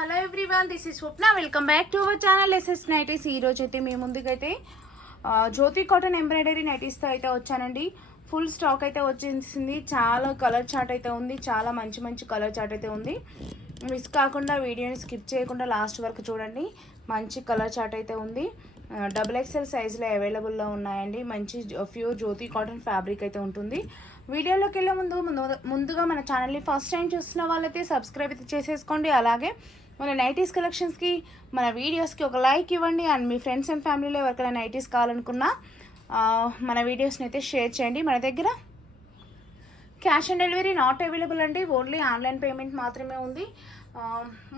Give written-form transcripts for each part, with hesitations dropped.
Hello everyone, this is Swapna. Welcome back to our channel SS nineties. ఈ రోజు అయితే మీ ముందుకైతే జ్యోతి కాటన్ ఎంబ్రాయిడరీ నైటీస్తో అయితే వచ్చానండి. ఫుల్ స్టాక్ అయితే వచ్చేసింది. చాలా కలర్ చార్ట్ అయితే ఉంది, చాలా మంచి మంచి కలర్ చార్ట్ అయితే ఉంది. మిస్ కాకుండా వీడియోని స్కిప్ చేయకుండా లాస్ట్ వరకు చూడండి. మంచి కలర్ చార్ట్ అయితే ఉంది. XXL సైజులో అవైలబుల్లో ఉన్నాయండి. మంచి ప్యూర్ జ్యోతి కాటన్ ఫ్యాబ్రిక్ అయితే ఉంటుంది. వీడియోలోకి వెళ్ళే ముందుగా మన ఛానల్ని ఫస్ట్ టైం చూస్తున్న వాళ్ళైతే సబ్స్క్రైబ్ అయితే చేసేసుకోండి. అలాగే మన నైటీస్ కలెక్షన్స్కి, మన వీడియోస్కి ఒక లైక్ ఇవ్వండి. అండ్ మీ ఫ్రెండ్స్ అండ్ ఫ్యామిలీలో ఎవరికైనా నైటీస్ కావాలనుకున్నా మన వీడియోస్ని అయితే షేర్ చేయండి. మన దగ్గర cash on delivery not available అండి. ఓన్లీ ఆన్లైన్ పేమెంట్ మాత్రమే ఉంది.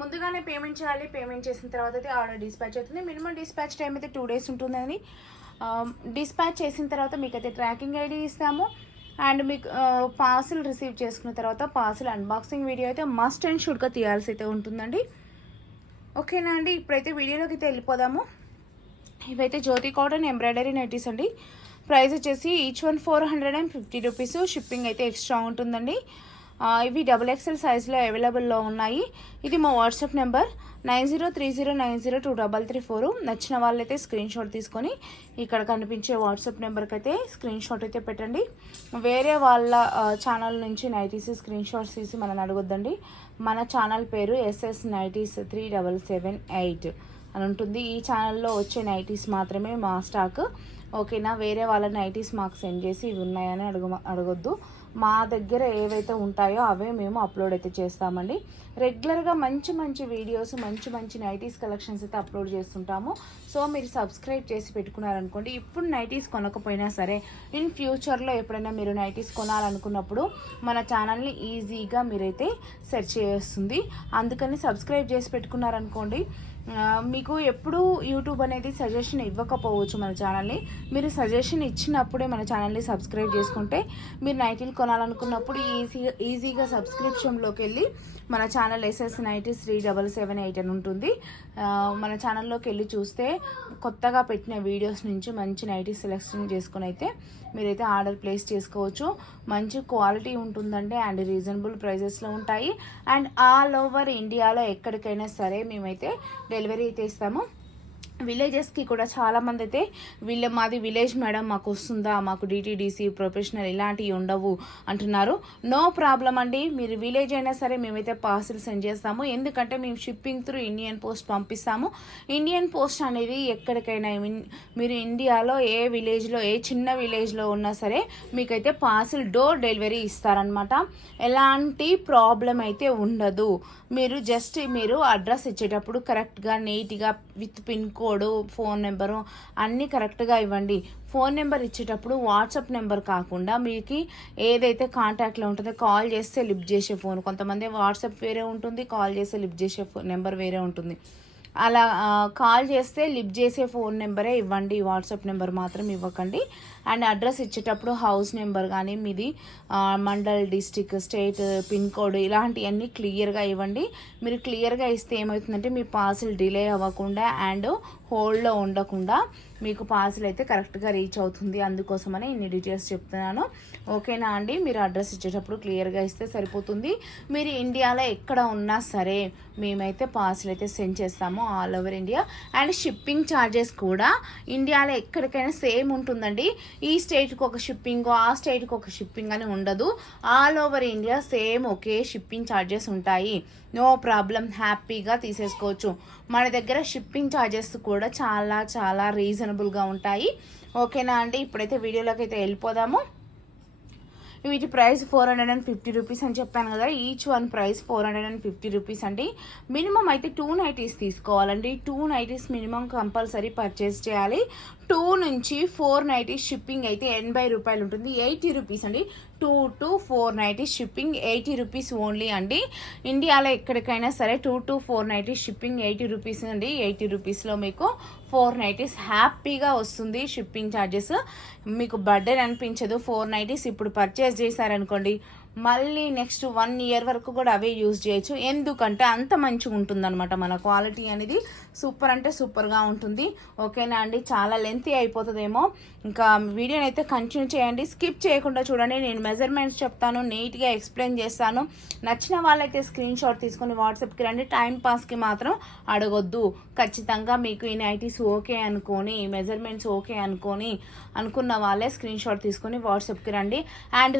ముందుగానే పేమెంట్ చేయాలి. పేమెంట్ చేసిన తర్వాత అయితే ఆర్డర్ డిస్పాచ్ అవుతుంది. మినిమం డిస్పాచ్ టైం అయితే 2 days ఉంటుందని. డిస్పాచ్ చేసిన తర్వాత మీకైతే ట్రాకింగ్ ఐడి ఇస్తాము. అండ్ మీకు పార్సిల్ రిసీవ్ చేసుకున్న తర్వాత పార్సిల్ అన్బాక్సింగ్ వీడియో అయితే మస్ట్ అండ్ షుడ్గా తీయాల్సి అయితే ఉంటుందండి. ఓకేనా అండి, ఇప్పుడైతే వీడియోలోకి అయితే వెళ్ళిపోదాము. ఇవైతే జ్యోతి కాటన్ ఎంబ్రాయిడరీ నైటీస్ అండి. ప్రైస్ వచ్చేసి ఈచ్ వన్ 450 రూపీస్. షిప్పింగ్ అయితే ఎక్స్ట్రా ఉంటుందండి. ఇవి XXL సైజులో అవైలబుల్లో ఉన్నాయి. ఇది మా వాట్సాప్ నెంబర్ 9030902334. నచ్చిన వాళ్ళైతే స్క్రీన్ షాట్ తీసుకొని ఇక్కడ కనిపించే వాట్సాప్ నెంబర్కి అయితే స్క్రీన్ షాట్ అయితే పెట్టండి. వేరే వాళ్ళ ఛానల్ నుంచి నైటీస్ స్క్రీన్ షాట్స్ తీసి మనల్ని అడగొద్దండి. మన ఛానల్ పేరు ఎస్ఎస్ నైటీస్ 3778 అని ఉంటుంది. ఈ ఛానల్లో వచ్చే నైటీస్ మాత్రమే మా స్టాక్. ఓకేనా, వేరే వాళ్ళ నైటీస్ మాకు సెండ్ చేసి ఇవి ఉన్నాయని అడగొద్దు. మా దగ్గర ఏవైతే ఉంటాయో అవే మేము అప్లోడ్ అయితే చేస్తామండి. రెగ్యులర్గా మంచి మంచి వీడియోస్, మంచి మంచి నైటీస్ కలెక్షన్స్ అయితే అప్లోడ్ చేస్తుంటాము. సో మీరు సబ్స్క్రైబ్ చేసి పెట్టుకున్నారనుకోండి, ఇప్పుడు నైటీస్ కొనకపోయినా సరే ఇన్ ఫ్యూచర్లో ఎప్పుడైనా మీరు నైటీస్ కొనాలనుకున్నప్పుడు మన ఛానల్ని ఈజీగా మీరైతే సెర్చ్ చేస్తుంది. అందుకని సబ్స్క్రైబ్ చేసి పెట్టుకున్నారనుకోండి, మీకు ఎప్పుడు యూట్యూబ్ అనేది సజెషన్ ఇవ్వకపోవచ్చు మన ఛానల్ని. మీరు సజెషన్ ఇచ్చినప్పుడే మన ఛానల్ని సబ్స్క్రైబ్ చేసుకుంటే మీరు నైటీలు కొనాలనుకున్నప్పుడు ఈజీగా సబ్స్క్రిప్షన్లోకి వెళ్ళి మన ఛానల్ ఎస్ఎస్ నైటీస్ 3778 అని ఉంటుంది. మన ఛానల్లోకి వెళ్ళి చూస్తే కొత్తగా పెట్టిన వీడియోస్ నుంచి మంచి నైటీస్ సెలెక్షన్ చేసుకుని అయితే మీరైతే ఆర్డర్ ప్లేస్ చేసుకోవచ్చు. మంచి క్వాలిటీ ఉంటుందండి అండ్ రీజనబుల్ ప్రైజెస్లో ఉంటాయి. అండ్ ఆల్ ఓవర్ ఇండియాలో ఎక్కడికైనా సరే మేమైతే డెలివరీ అయితే ఇస్తాము. విలేజెస్కి కూడా చాలామంది అయితే మాది విలేజ్ మేడం, మాకు వస్తుందా, మాకు DTDC ప్రొఫెషనల్ ఇలాంటివి ఉండవు అంటున్నారు. నో ప్రాబ్లం అండి, మీరు విలేజ్ అయినా సరే మేమైతే పార్సిల్ సెండ్ చేస్తాము. ఎందుకంటే మేము షిప్పింగ్ త్రూ ఇండియన్ పోస్ట్ పంపిస్తాము. ఇండియన్ పోస్ట్ అనేది ఎక్కడికైనా మీరు ఇండియాలో ఏ విలేజ్లో, ఏ చిన్న విలేజ్లో ఉన్నా సరే మీకైతే పార్సిల్ డోర్ డెలివరీ ఇస్తారనమాట. ఎలాంటి ప్రాబ్లం అయితే ఉండదు. మీరు అడ్రస్ ఇచ్చేటప్పుడు కరెక్ట్గా నీట్గా with pin code, phone number అన్నీ కరెక్ట్గా ఇవ్వండి. ఫోన్ నెంబర్ ఇచ్చేటప్పుడు వాట్సాప్ నెంబర్ కాకుండా మీకు ఏదైతే కాంటాక్ట్లో ఉంటుందో కాల్ చేస్తే లిఫ్ట్ చేసే ఫోన్, కొంతమంది వాట్సాప్ వేరే ఉంటుంది, కాల్ చేస్తే లిఫ్ట్ చేసే నెంబర్ వేరే ఉంటుంది. అలా కాల్ చేస్తే లిఫ్ట్ చేసే ఫోన్ నెంబరే ఇవ్వండి, వాట్సాప్ నెంబర్ మాత్రం ఇవ్వకండి. అండ్ అడ్రస్ ఇచ్చేటప్పుడు హౌస్ నెంబర్ కానీ మీది mandal, district, state, pin code ఇలాంటివన్నీ క్లియర్గా ఇవ్వండి. మీరు క్లియర్గా ఇస్తే ఏమవుతుందంటే మీ పార్సిల్ డిలే అవ్వకుండా అండ్ హోల్డ్లో ఉండకుండా మీకు పార్సిల్ అయితే కరెక్ట్గా రీచ్ అవుతుంది. అందుకోసమని ఇన్ని డీటెయిల్స్ చెప్తున్నాను. ఓకేనా అండి, మీరు అడ్రస్ ఇచ్చేటప్పుడు క్లియర్గా ఇస్తే సరిపోతుంది. మీరు ఇండియాలో ఎక్కడ ఉన్నా సరే మేమైతే పార్సిల్ అయితే సెండ్ చేస్తాము all over India. And shipping charges కూడా ఇండియాలో ఎక్కడికైనా సేమ్ ఉంటుందండి. ఈ స్టేట్కి ఒక షిప్పింగ్, ఆ స్టేట్కి ఒక షిప్పింగ్ అని ఉండదు. ఆల్ ఓవర్ ఇండియా సేమ్ ఒకే షిప్పింగ్ ఛార్జెస్ ఉంటాయి. నో ప్రాబ్లం, హ్యాపీగా తీసేసుకోవచ్చు. మన దగ్గర షిప్పింగ్ ఛార్జెస్ కూడా చాలా చాలా రీజనబుల్గా ఉంటాయి. ఓకేనా అండి, ఇప్పుడైతే వీడియోలోకి అయితే వెళ్ళిపోదాము. వీటి ప్రైస్ 450 రూపీస్ అని చెప్పాను కదా. ఈచ్ వన్ ప్రైస్ 450 రూపీస్ అండి. మినిమం అయితే 2 నైటీస్ తీసుకోవాలండి. 2 నైటీస్ మినిమం కంపల్సరీ పర్చేస్ చేయాలి. 2 నుంచి 4 నైటీస్ షిప్పింగ్ అయితే 80 రూపాయలు ఉంటుంది. 80 రూపీస్ అండి. 2 to 4 nighties shipping 80 rupees only అండి. ఇండియాలో ఎక్కడికైనా సరే 2 to 4 నైటీస్ షిప్పింగ్ 80 రూపీస్ అండి. 80 రూపీస్లో మీకు 4 నైటీస్ హ్యాపీగా వస్తుంది. షిప్పింగ్ ఛార్జెస్ మీకు బర్డెన్ అనిపించదు. 4 నైటీస్ ఇప్పుడు పర్చేస్ చేశారనుకోండి, మళ్ళీ నెక్స్ట్ 1 ఇయర్ వరకు కూడా అవే యూజ్ చేయొచ్చు. ఎందుకంటే అంత మంచిగా ఉంటుంది అనమాట. మన క్వాలిటీ అనేది సూపర్ అంటే సూపర్గా ఉంటుంది. ఓకేనా అండి, చాలా లెంతీ అయిపోతుందేమో. ఇంకా వీడియోని అయితే కంటిన్యూ చేయండి, స్కిప్ చేయకుండా చూడండి. నేను మెజర్మెంట్స్ చెప్తాను, నీట్గా ఎక్స్ప్లెయిన్ చేస్తాను. నచ్చిన వాళ్ళైతే స్క్రీన్ షాట్ తీసుకొని వాట్సాప్కి రండి. టైం పాస్కి మాత్రం అడగొద్దు. ఖచ్చితంగా మీకు ఈ నైటీస్ ఓకే అనుకొని, మెజర్మెంట్స్ ఓకే అనుకున్న వాళ్ళే స్క్రీన్ షాట్ తీసుకొని వాట్సాప్కి రండి. అండ్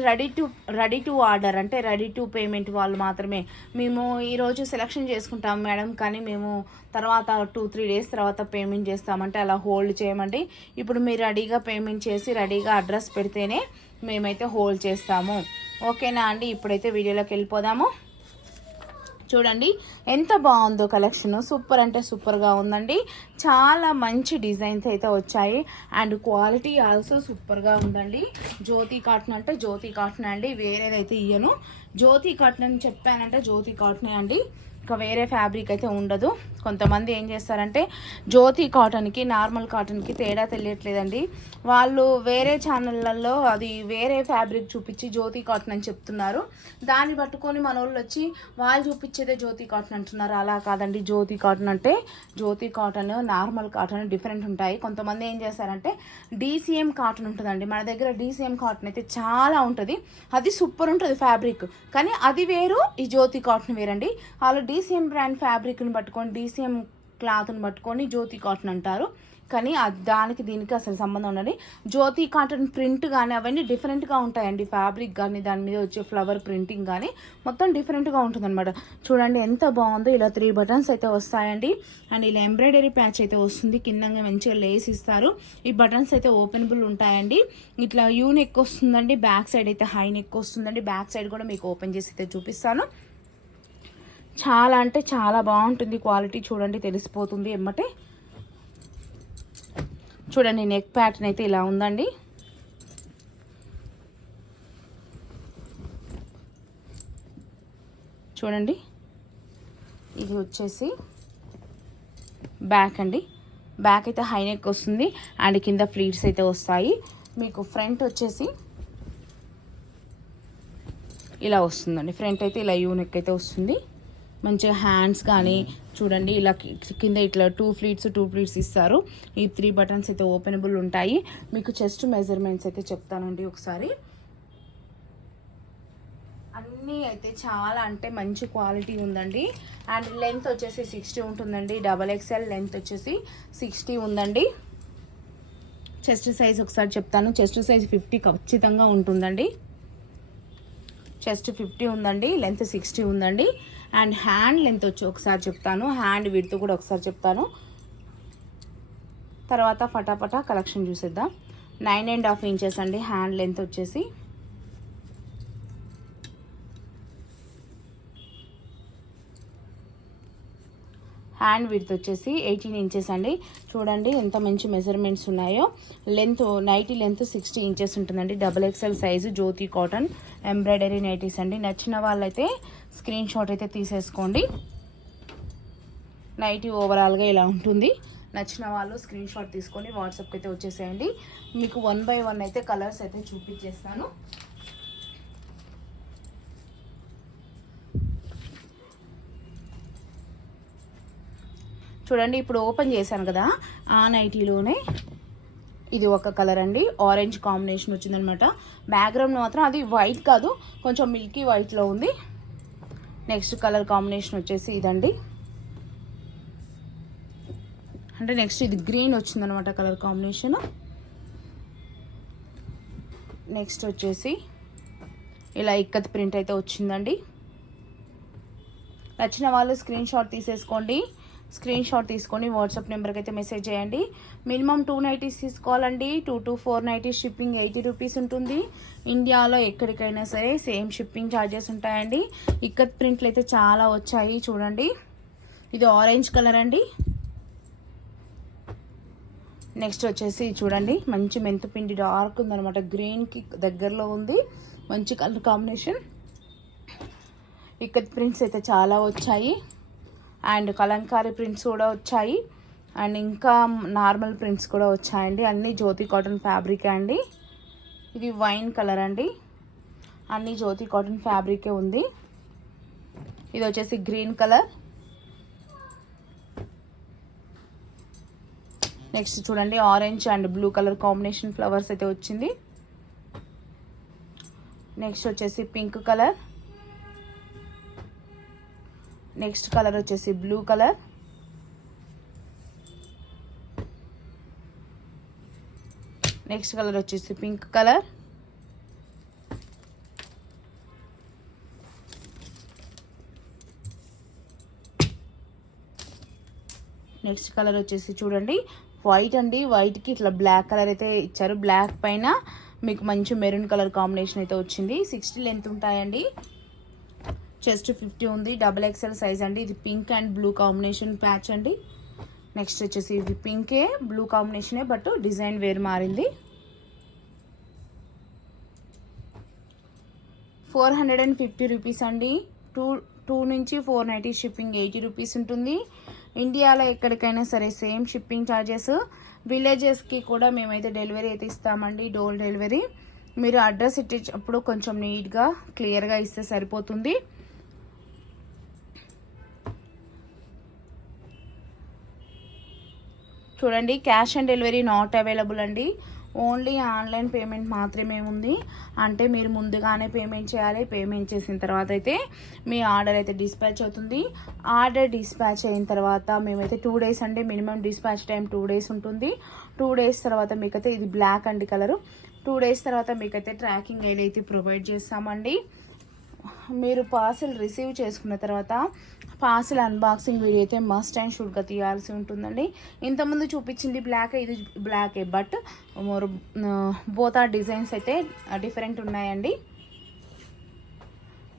రెడీ టు ఆర్డర్ అంటే రెడీ టు పేమెంట్ వాళ్ళు మాత్రమే. మేము ఈరోజు సెలెక్షన్ చేసుకుంటాం మేడం, కానీ మేము తర్వాత 2-3 డేస్ తర్వాత పేమెంట్ చేస్తామంటే అలా హోల్డ్ చేయమండి. ఇప్పుడు మీరు రెడీగా పేమెంట్ చేసి రెడీగా అడ్రస్ పెడితేనే మేమైతే హోల్డ్ చేస్తాము. ఓకేనా అండి, ఇప్పుడైతే వీడియోలోకి వెళ్ళిపోదాము. చూడండి ఎంత బాగుందో కలెక్షన్, సూపర్ అంటే సూపర్గా ఉందండి. చాలా మంచి డిజైన్స్ అయితే వచ్చాయి అండ్ క్వాలిటీ ఆల్సో సూపర్గా ఉందండి. జ్యోతి కాటన్ అంటే జ్యోతి కాటన్ అండి, వేరేదైతే ఇయ్యను. జ్యోతి కాటన్ అని చెప్పానంటే జ్యోతి కాటనే అండి, ఇంకా వేరే ఫ్యాబ్రిక్ అయితే ఉండదు. కొంతమంది ఏం చేస్తారంటే జ్యోతి కాటన్కి నార్మల్ కాటన్కి తేడా తెలియట్లేదండి. వాళ్ళు వేరే ఛానళ్ళల్లో అది వేరే ఫ్యాబ్రిక్ చూపించి జ్యోతి కాటన్ అని చెప్తున్నారు. దాన్ని పట్టుకొని మన వాళ్ళు వచ్చి వాళ్ళు చూపించేదే జ్యోతి కాటన్ అంటున్నారు. అలా కాదండి, జ్యోతి కాటన్ అంటే జ్యోతి కాటన్, నార్మల్ కాటన్ డిఫరెంట్ ఉంటాయి. కొంతమంది ఏం చేస్తారంటే డీసీఎం కాటన్ ఉంటుందండి, మన దగ్గర డీసీఎం కాటన్ అయితే చాలా ఉంటుంది, అది సూపర్ ఉంటుంది ఫ్యాబ్రిక్. కానీ అది వేరు, ఈ జ్యోతి కాటన్ వేరండి. వాళ్ళు డీసీఎం బ్రాండ్ ఫ్యాబ్రిక్ని పట్టుకొని డీసీఎం క్లాత్ని పట్టుకొని జ్యోతి కాటన్ అంటారు. కానీ దానికి దీనికి అసలు సంబంధం ఉండదు. జ్యోతి కాటన్ ప్రింట్ కానీ అవన్నీ డిఫరెంట్గా ఉంటాయండి. ఫ్యాబ్రిక్ కానీ దాని మీద వచ్చే ఫ్లవర్ ప్రింటింగ్ కానీ మొత్తం డిఫరెంట్గా ఉంటుంది అనమాట. చూడండి ఎంత బాగుందో. ఇలా 3 బటన్స్ అయితే వస్తాయండి అండ్ ఇలా ఎంబ్రాయిడరీ ప్యాచ్ అయితే వస్తుంది. కిందంగా మంచిగా లేస్ ఇస్తారు. ఈ బటన్స్ అయితే ఓపెనబుల్ ఉంటాయండి. ఇట్లా యూ నెక్ వస్తుందండి, బ్యాక్ సైడ్ అయితే హై నెక్ వస్తుందండి. బ్యాక్ సైడ్ కూడా మీకు ఓపెన్ చేసి అయితే చూపిస్తాను. చాలా అంటే చాలా బాగుంటుంది క్వాలిటీ, చూడండి తెలిసిపోతుంది ఎమ్మటే. చూడండి నెక్ ప్యాటర్న్ అయితే ఇలా ఉందండి. చూడండి ఇది వచ్చేసి బ్యాక్ అండి. బ్యాక్ అయితే హై నెక్ వస్తుంది అండ్ కింద ఫ్లీట్స్ అయితే వస్తాయి. మీకు ఫ్రంట్ వచ్చేసి ఇలా వస్తుందండి. ఫ్రంట్ అయితే ఇలా యూ నెక్ అయితే వస్తుంది. మంచిగా హ్యాండ్స్ కానీ చూడండి ఇలా కింద ఇట్లా 2 ప్లీట్స్ ఇస్తారు. ఈ 3 బటన్స్ అయితే ఓపెనబుల్ ఉంటాయి. మీకు చెస్ట్ మెజర్మెంట్స్ అయితే చెప్తానండి ఒకసారి. అన్నీ అయితే చాలా అంటే మంచి క్వాలిటీ ఉందండి. అండ్ లెంత్ వచ్చేసి 60 ఉంటుందండి. XXL లెంత్ వచ్చేసి 60 ఉందండి. చెస్ట్ సైజ్ ఒకసారి చెప్తాను. చెస్ట్ సైజ్ 50 ఖచ్చితంగా ఉంటుందండి. చెస్ట్ 50 ఉందండి, లెంత్ 60 ఉందండి. అండ్ హ్యాండ్ లెంత్ వచ్చి ఒకసారి చెప్తాను, హ్యాండ్ విడ్త్ కూడా ఒకసారి చెప్తాను. తర్వాత ఫటాఫటా కలెక్షన్ చూసేద్దాం. 9.5 ఇంచెస్ అండి హ్యాండ్ లెంత్ వచ్చేసి. హ్యాండ్ విడ్త్ వచ్చేసి 18 ఇంచెస్ అండి. చూడండి ఎంత మంచి మెజర్మెంట్స్ ఉన్నాయో. లెంత్ నైటీ లెంత్ 60 ఇంచెస్ ఉంటుందండి. XXL సైజు జ్యోతి కాటన్ ఎంబ్రాయిడరీ నైటీస్ అండి. నచ్చిన వాళ్ళైతే స్క్రీన్ షాట్ అయితే తీసేసుకోండి. నైటీ ఓవరాల్గా ఇలా ఉంటుంది. నచ్చిన వాళ్ళు స్క్రీన్ షాట్ తీసుకొని వాట్సాప్కి అయితే వచ్చేసేయండి. మీకు 1 by 1 అయితే కలర్స్ అయితే చూపించేస్తాను. చూడండి ఇప్పుడు ఓపెన్ చేశాను కదా, ఆ నైటీలోనే ఇది ఒక కలర్ అండి. ఆరెంజ్ కాంబినేషన్ వచ్చిందనమాట. బ్యాక్గ్రౌండ్ మాత్రం అది వైట్ కాదు, కొంచెం మిల్కీ వైట్లో ఉంది. నెక్స్ట్ కలర్ కాంబినేషన్ వచ్చేసి ఇదండి. అంటే నెక్స్ట్ ఇది గ్రీన్ వచ్చిందనమాట కలర్ కాంబినేషన్. నెక్స్ట్ వచ్చేసి ఇలా ఇక్కత్ ప్రింట్ అయితే వచ్చిందండి. నచ్చిన వాళ్ళు స్క్రీన్ షాట్ తీసేసుకోండి. స్క్రీన్ షాట్ తీసుకొని వాట్సాప్ నెంబర్కి అయితే మెసేజ్ చేయండి. మినిమం 2 నైటీస్ తీసుకోవాలండి. 2 to 4 నైటీస్ షిప్పింగ్ 80 రూపీస్ ఉంటుంది. ఇండియాలో ఎక్కడికైనా సరే సేమ్ షిప్పింగ్ ఛార్జెస్ ఉంటాయండి. ఇక్కత్ ప్రింట్లు అయితే చాలా వచ్చాయి. చూడండి ఇది ఆరెంజ్ కలర్ అండి. నెక్స్ట్ వచ్చేసి చూడండి మంచి మెంతుపిండి డార్క్ ఉందనమాట, గ్రీన్కి దగ్గరలో ఉంది. మంచి కలర్ కాంబినేషన్. ఇక్కత్ ప్రింట్స్ అయితే చాలా వచ్చాయి అండ్ కలంకారీ ప్రింట్స్ కూడా వచ్చాయి అండ్ ఇంకా నార్మల్ ప్రింట్స్ కూడా వచ్చాయండి. అన్నీ జ్యోతి కాటన్ ఫ్యాబ్రిక్ అండి. ఇది వైన్ కలర్ అండి. అన్ని జ్యోతి కాటన్ ఫ్యాబ్రికే ఉంది. ఇది వచ్చేసి గ్రీన్ కలర్. నెక్స్ట్ చూడండి orange and blue colour combination flowers అయితే వచ్చింది. నెక్స్ట్ వచ్చేసి పింక్ కలర్. నెక్స్ట్ కలర్ వచ్చేసి బ్లూ కలర్. నెక్స్ట్ కలర్ వచ్చేసి పింక్ కలర్. నెక్స్ట్ కలర్ వచ్చేసి చూడండి వైట్ అండి. వైట్కి ఇట్లా బ్లాక్ కలర్ అయితే ఇచ్చారు. బ్లాక్ పైన మీకు మంచి మెరూన్ కలర్ కాంబినేషన్ అయితే వచ్చింది. 60 లెంత్ ఉంటాయండి. చెస్ట్ 50 ఉంది. XXL సైజ్ అండి. ఇది pink and blue combination patch అండి. నెక్స్ట్ వచ్చేసి ఇది పింకే బ్లూ కాంబినేషనే బట్ డిజైన్ వేరు మారింది. 450 రూపీస్ అండి. 2 నుంచి 490 షిప్పింగ్ 80 రూపీస్ ఉంటుంది. ఇండియాలో ఎక్కడికైనా సరే సేమ్ షిప్పింగ్ ఛార్జెస్. విలేజెస్కి కూడా మేమైతే డెలివరీ అయితే ఇస్తామండి, డోర్ డెలివరీ. మీరు అడ్రస్ ఇచ్చేటప్పుడు కొంచెం నీట్గా క్లియర్గా ఇస్తే సరిపోతుంది. చూడండి cash on delivery not available అండి. ఓన్లీ ఆన్లైన్ పేమెంట్ మాత్రమే ఉంది. అంటే మీరు ముందుగానే పేమెంట్ చేయాలి. పేమెంట్ చేసిన తర్వాత అయితే మీ ఆర్డర్ అయితే డిస్పాచ్ అవుతుంది. ఆర్డర్ డిస్పాచ్ అయిన తర్వాత మేమైతే 2 డేస్ అండి. మినిమం డిస్పాచ్ టైం 2 డేస్ ఉంటుంది. 2 డేస్ తర్వాత మీకైతే ఇది బ్లాక్ అండి కలరు. 2 డేస్ తర్వాత మీకైతే ట్రాకింగ్ ఏదైతే ప్రొవైడ్ చేస్తామండి. మీరు పార్సిల్ రిసీవ్ చేసుకున్న తర్వాత పార్సిల్ అన్బాక్సింగ్ వీడియో అయితే మస్ట్ అండ్ షుడ్గా తీయాల్సి ఉంటుందండి. ఇంతకుముందు చూపించింది బ్లాక్, ఇది బ్లాకే బట్ బోత్ ఆర్ డిజైన్స్ అయితే డిఫరెంట్ ఉన్నాయండి.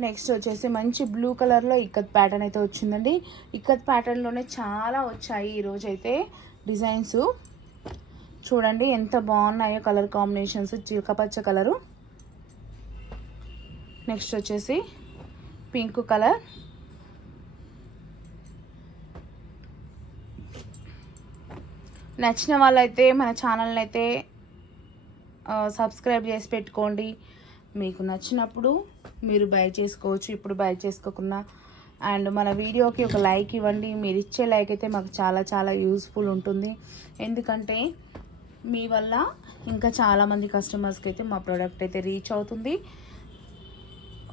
నెక్స్ట్ వచ్చేసి మంచి బ్లూ కలర్లో ఇక్కత్ ప్యాటర్న్ అయితే వచ్చిందండి. ఇక్కత్ ప్యాటర్న్లోనే చాలా వచ్చాయి ఈరోజు అయితే డిజైన్స్. చూడండి ఎంత బాగున్నాయో కలర్ కాంబినేషన్స్. చిలకపచ్చ కలరు. నెక్స్ట్ వచ్చేసి పింక్ కలర్. నచ్చిన వాళ్ళైతే మన ఛానల్ని అయితే సబ్స్క్రైబ్ చేసి పెట్టుకోండి. మీకు నచ్చినప్పుడు మీరు బై చేసుకోవచ్చు, ఇప్పుడు బై చేసుకోకుండా. అండ్ మన వీడియోకి ఒక లైక్ ఇవ్వండి. మీరు ఇచ్చే లైక్ అయితే మాకు చాలా చాలా యూస్ఫుల్ ఉంటుంది. ఎందుకంటే మీ వల్ల ఇంకా చాలామంది కస్టమర్స్కి అయితే మా ప్రోడక్ట్ అయితే రీచ్ అవుతుంది.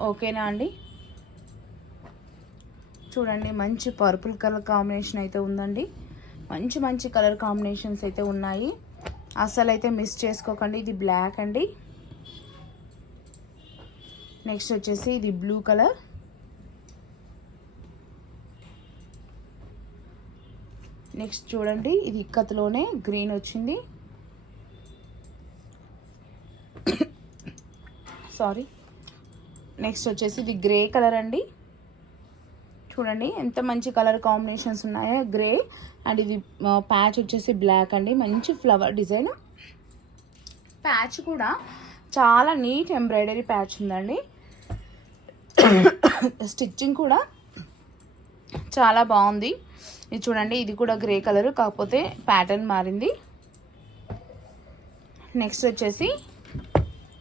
ఓకేనా అండి. చూడండి మంచి పర్పుల్ కలర్ కాంబినేషన్ అయితే ఉందండి. మంచి మంచి కలర్ కాంబినేషన్స్ అయితే ఉన్నాయి. అసలు అయితే మిస్ చేసుకోకండి. ఇది బ్లాక్ అండి. నెక్స్ట్ వచ్చేసి ఇది బ్లూ కలర్. నెక్స్ట్ చూడండి ఇది ఇక్కత్లోనే గ్రీన్ వచ్చింది. సారీ. నెక్స్ట్ వచ్చేసి ఇది గ్రే కలర్ అండి. చూడండి ఎంత మంచి కలర్ కాంబినేషన్స్ ఉన్నాయో. గ్రే అండ్ ఇది ప్యాచ్ వచ్చేసి బ్లాక్ అండి. మంచి ఫ్లవర్ డిజైన్. ప్యాచ్ కూడా చాలా నీట్ ఎంబ్రాయిడరీ ప్యాచ్ ఉందండి. స్టిచ్చింగ్ కూడా చాలా బాగుంది. ఇది చూడండి ఇది కూడా గ్రే కలర్ కాకపోతే ప్యాటర్న్ మారింది. నెక్స్ట్ వచ్చేసి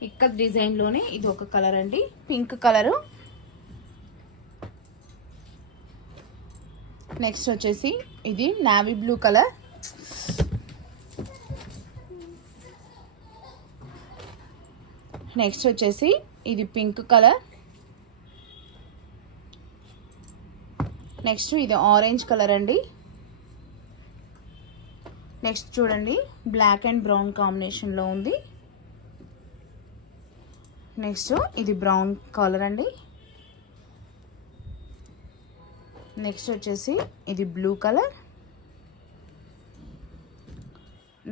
ఇక్కత్ డిజైన్లోనే ఇది ఒక కలర్ అండి, పింక్ కలరు. నెక్స్ట్ వచ్చేసి ఇది నావీ బ్లూ కలర్. నెక్స్ట్ వచ్చేసి ఇది పింక్ కలర్. నెక్స్ట్ ఇది ఆరెంజ్ కలర్ అండి. నెక్స్ట్ చూడండి బ్లాక్ అండ్ బ్రౌన్ కాంబినేషన్లో ఉంది. నెక్స్ట్ ఇది బ్రౌన్ కలర్ అండి. నెక్స్ట్ వచ్చేసి ఇది blue colour.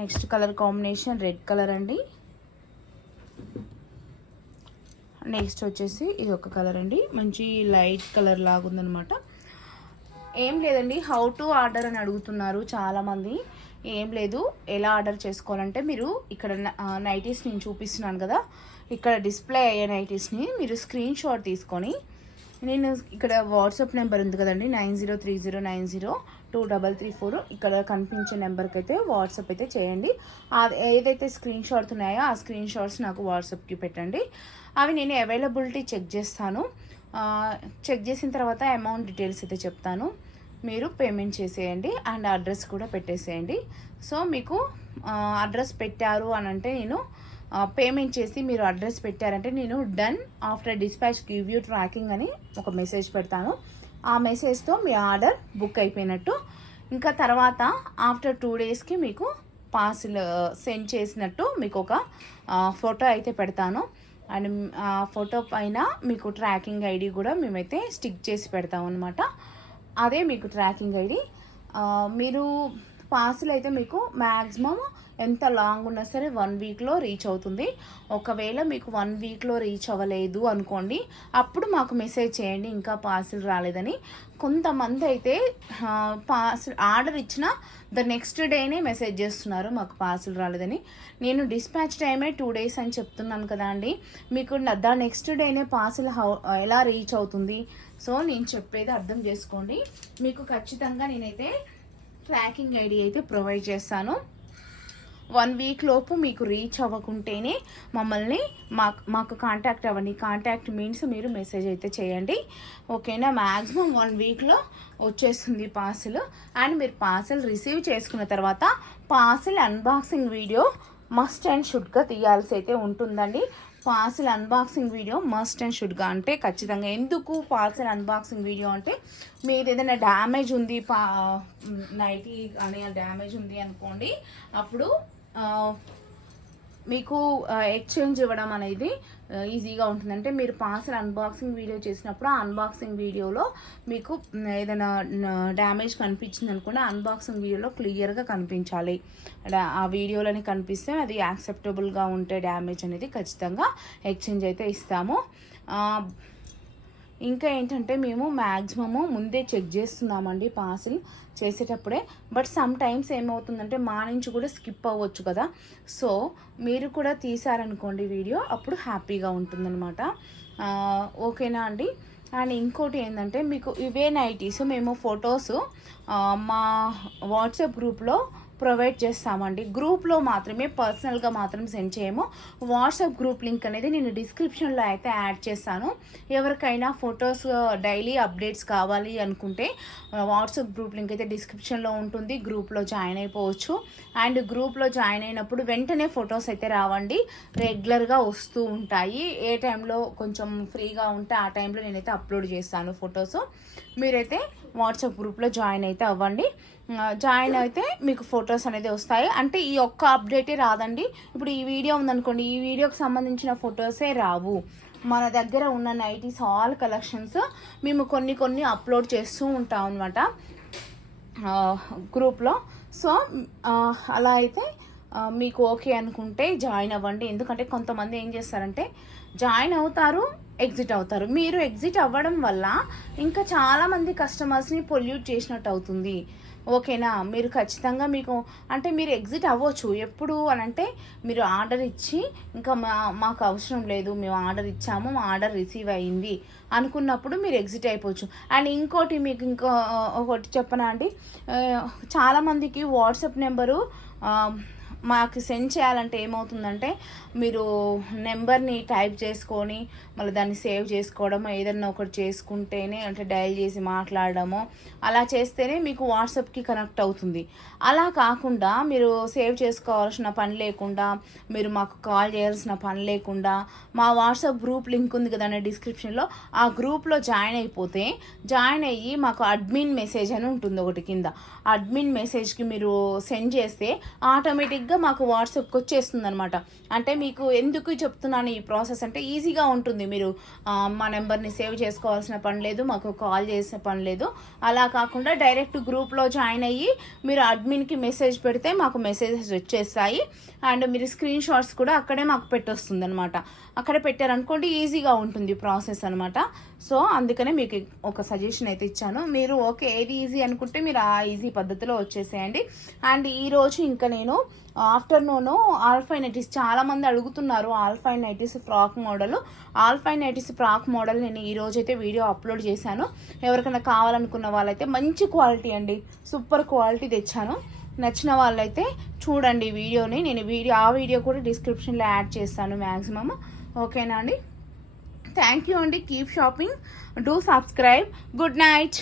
Next colour combination red colour అండి. నెక్స్ట్ వచ్చేసి ఇది ఒక కలర్ అండి, మంచి లైట్ కలర్ లాగా ఉందన్నమాట. ఏం లేదండి, హౌ టు ఆర్డర్ అని అడుగుతున్నారు చాలామంది. ఏం లేదు, ఎలా ఆర్డర్ చేసుకోవాలంటే మీరు ఇక్కడ నైటీస్ నేను చూపిస్తున్నాను కదా, ఇక్కడ డిస్ప్లే అయ్యే నైటీస్ని మీరు స్క్రీన్ షాట్ తీసుకొని నేను ఇక్కడ వాట్సాప్ నెంబర్ ఉంది కదండి 9030902334 ఇక్కడ కనిపించే నెంబర్కి అయితే వాట్సాప్ అయితే చేయండి. ఏదైతే స్క్రీన్ షాట్స్ ఉన్నాయో ఆ స్క్రీన్ షాట్స్ నాకు వాట్సాప్కి పెట్టండి. అవి నేను అవైలబిలిటీ చెక్ చేస్తాను. చెక్ చేసిన తర్వాత అమౌంట్ డీటెయిల్స్ అయితే చెప్తాను. మీరు పేమెంట్ చేసేయండి అండ్ అడ్రస్ కూడా పెట్టేసేయండి. సో మీకు అడ్రస్ పెట్టారు అని అంటే నేను పేమెంట్ చేసి మీరు అడ్రస్ పెట్టారంటే నేను done after dispatch give you tracking అని ఒక మెసేజ్ పెడతాను. ఆ మెసేజ్తో మీ ఆర్డర్ బుక్ అయిపోయినట్టు. ఇంకా తర్వాత ఆఫ్టర్ 2 డేస్కి మీకు పార్సిల్ సెండ్ చేసినట్టు మీకు ఒక ఫోటో అయితే పెడతాను. అండ్ ఆ ఫోటో పైన మీకు ట్రాకింగ్ ఐడి కూడా మేమైతే స్టిక్ చేసి పెడతాం అనమాట. అదే మీకు ట్రాకింగ్ ఐడి. మీరు పార్సిల్ అయితే మీకు మ్యాక్సిమం ఎంత లాంగ్ ఉన్నా సరే 1 వీక్లో రీచ్ అవుతుంది. ఒకవేళ మీకు 1 వీక్లో రీచ్ అవ్వలేదు అనుకోండి, అప్పుడు మాకు మెసేజ్ చేయండి ఇంకా పార్సిల్ రాలేదని. కొంతమంది అయితే పార్సిల్ ఆర్డర్ ఇచ్చిన ద నెక్స్ట్ డేనే మెసేజ్ చేస్తున్నారు మాకు పార్సిల్ రాలేదని. నేను డిస్పాచ్ టైమే 2 డేస్ అని చెప్తున్నాను కదా అండి. మీకు ద నెక్స్ట్ డేనే పార్సిల్ ఎలా రీచ్ అవుతుంది? సో నేను చెప్పేది అర్థం చేసుకోండి. మీకు ఖచ్చితంగా నేనైతే ట్రాకింగ్ ఐడి అయితే ప్రొవైడ్ చేస్తాను. 1 వీక్ లోపు మీకు రీచ్ అవ్వకుంటేనే మమ్మల్ని మాకు కాంటాక్ట్ అవ్వండి. కాంటాక్ట్ మీన్స్ మీరు మెసేజ్ అయితే చేయండి, ఓకేనా. మ్యాక్సిమం 1 వీక్లో వచ్చేస్తుంది పార్సిల్. అండ్ మీరు పార్సిల్ రిసీవ్ చేసుకున్న తర్వాత parcel unboxing video must and షుడ్గా తీయాల్సి అయితే ఉంటుందండి. Parcel unboxing video must and షుడ్గా అంటే ఖచ్చితంగా. ఎందుకు పార్సిల్ అన్బాక్సింగ్ వీడియో అంటే, మీరు ఏదైనా డ్యామేజ్ ఉంది నైటీ కానీ డ్యామేజ్ ఉంది అనుకోండి, అప్పుడు మీకు ఎక్స్చేంజ్ ఇవ్వడం అనేది ఈజీగా ఉంటుంది. అంటే మీరు పార్సల్ అన్బాక్సింగ్ వీడియో చేసినప్పుడు ఆ అన్బాక్సింగ్ వీడియోలో మీకు ఏదైనా డ్యామేజ్ కనిపించింది అనుకోండి, అన్బాక్సింగ్ వీడియోలో క్లియర్గా కనిపించాలి. ఆ వీడియోలోనే కనిపిస్తే అది యాక్సెప్టబుల్గా ఉంటే డ్యామేజ్ అనేది ఖచ్చితంగా ఎక్స్చేంజ్ అయితే ఇస్తాము. ఇంకా ఏంటంటే మేము మ్యాక్సిమము ముందే చెక్ చేస్తున్నామండి పార్సిల్ చేసేటప్పుడే. బట్ సమ్ టైమ్స్ ఏమవుతుందంటే మా నుంచి కూడా స్కిప్ అవ్వచ్చు కదా. సో మీరు కూడా తీసారనుకోండి వీడియో, అప్పుడు హ్యాపీగా ఉంటుందన్నమాట. ఓకేనా అండి. అండ్ ఇంకోటి ఏంటంటే, మీకు ఇవే నైటీస్ మేము ఫొటోస్ మా వాట్సాప్ గ్రూప్లో ప్రొవైడ్ చేస్తామండి. గ్రూప్లో మాత్రమే, పర్సనల్గా మాత్రం సెండ్ చేయము. వాట్సాప్ గ్రూప్ లింక్ అనేది నేను డిస్క్రిప్షన్లో అయితే యాడ్ చేస్తాను. ఎవరికైనా ఫొటోస్ డైలీ అప్డేట్స్ కావాలి అనుకుంటే వాట్సాప్ గ్రూప్ లింక్ అయితే డిస్క్రిప్షన్లో ఉంటుంది. గ్రూప్లో జాయిన్ అయిపోవచ్చు. అండ్ గ్రూప్లో జాయిన్ అయినప్పుడు వెంటనే ఫొటోస్ అయితే రావండి, రెగ్యులర్గా వస్తూ ఉంటాయి. ఏ టైంలో కొంచెం ఫ్రీగా ఉంటే ఆ టైంలో నేనైతే అప్లోడ్ చేస్తాను ఫొటోస్. మీరైతే వాట్సాప్ గ్రూప్లో జాయిన్ అయితే అవ్వండి. జాయిన్ అయితే మీకు ఫొటోస్ అనేది వస్తాయి. అంటే ఈ ఒక్క అప్డేటే రాదండి. ఇప్పుడు ఈ వీడియో ఉందనుకోండి, ఈ వీడియోకి సంబంధించిన ఫొటోసే రావు. మన దగ్గర ఉన్న నైటీస్ ఆల్ కలెక్షన్స్ మేము కొన్ని అప్లోడ్ చేస్తూ ఉంటాం అనమాట గ్రూప్లో. సో అలా అయితే మీకు ఓకే అనుకుంటే జాయిన్ అవ్వండి. ఎందుకంటే కొంతమంది ఏం చేస్తారంటే జాయిన్ అవుతారు, ఎగ్జిట్ అవుతారు. మీరు ఎగ్జిట్ అవ్వడం వల్ల ఇంకా చాలామంది కస్టమర్స్ని పొల్యూట్ చేసినట్టు అవుతుంది, ఓకేనా. మీరు ఖచ్చితంగా మీకు అంటే మీరు ఎగ్జిట్ అవ్వచ్చు ఎప్పుడు అని అంటే, మీరు ఆర్డర్ ఇచ్చి ఇంకా మాకు అవసరం లేదు, మేము ఆర్డర్ ఇచ్చాము, మా ఆర్డర్ రిసీవ్ అయ్యింది అనుకున్నప్పుడు మీరు ఎగ్జిట్ అయిపోవచ్చు. అండ్ ఇంకోటి మీకు ఒకటి చెప్పనా అండి, చాలామందికి వాట్సాప్ నెంబరు మాకు సెండ్ చేయాలంటే ఏమవుతుందంటే, మీరు నెంబర్ని టైప్ చేసుకొని మళ్ళీ దాన్ని సేవ్ చేసుకోవడం, ఏదన్నా ఒకటి చేసుకుంటేనే, అంటే డయల్ చేసి మాట్లాడడము అలా చేస్తేనే మీకు వాట్సాప్కి కనెక్ట్ అవుతుంది. అలా కాకుండా మీరు సేవ్ చేసుకోవాల్సిన పని లేకుండా, మీరు మాకు కాల్ చేయాల్సిన పని లేకుండా, మా వాట్సాప్ గ్రూప్ లింక్ ఉంది కదండి డిస్క్రిప్షన్లో, ఆ గ్రూప్లో జాయిన్ అయిపోతే, జాయిన్ అయ్యి మాకు అడ్మిన్ మెసేజ్ అని ఉంటుంది ఒకటి కింద. అడ్మిన్ మెసేజ్కి మీరు సెండ్ చేస్తే ఆటోమేటిక్గా మాకు వాట్సాప్కి వచ్చేస్తుంది అనమాట. అంటే మీకు ఎందుకు చెప్తున్నాను ఈ ప్రాసెస్ అంటే, ఈజీగా ఉంటుంది. మీరు మా నెంబర్ని సేవ్ చేసుకోవాల్సిన పని లేదు, మాకు కాల్ చేసిన పని లేదు. అలా కాకుండా డైరెక్ట్ గ్రూప్లో జాయిన్ అయ్యి మీరు అడ్మిన్కి మెసేజ్ పెడితే మాకు మెసేజెస్ వచ్చేస్తాయి. అండ్ మీరు స్క్రీన్ షాట్స్ కూడా అక్కడే మాకు పెట్టొస్తుంది అనమాట. అక్కడ పెట్టారనుకోండి ఈజీగా ఉంటుంది ప్రాసెస్ అనమాట. సో అందుకనే మీకు ఒక సజెషన్ అయితే ఇచ్చాను. మీరు ఓకే ఏది ఈజీ అనుకుంటే మీరు ఆ ఈజీ పద్ధతిలో వచ్చేసేయండి. అండ్ ఈరోజు ఇంకా నేను ఆఫ్టర్నూన్ ఆల్ఫై నైటీస్ చాలామంది అడుగుతున్నారు. ఆల్ఫై నైటీస్ ఫ్రాక్ మోడల్, ఆల్ఫై నైటీస్ ఫ్రాక్ మోడల్ నేను ఈరోజు అయితే వీడియో అప్లోడ్ చేశాను. ఎవరికైనా కావాలనుకున్న వాళ్ళైతే మంచి క్వాలిటీ అండి, సూపర్ క్వాలిటీ తెచ్చాను. నచ్చిన వాళ్ళైతే చూడండి వీడియోని. నేను ఆ వీడియో కూడా డిస్క్రిప్షన్లో యాడ్ చేస్తాను మ్యాక్సిమమ్, ఓకేనా అండి. థ్యాంక్ యూ అండి. Keep shopping, do subscribe. Good night.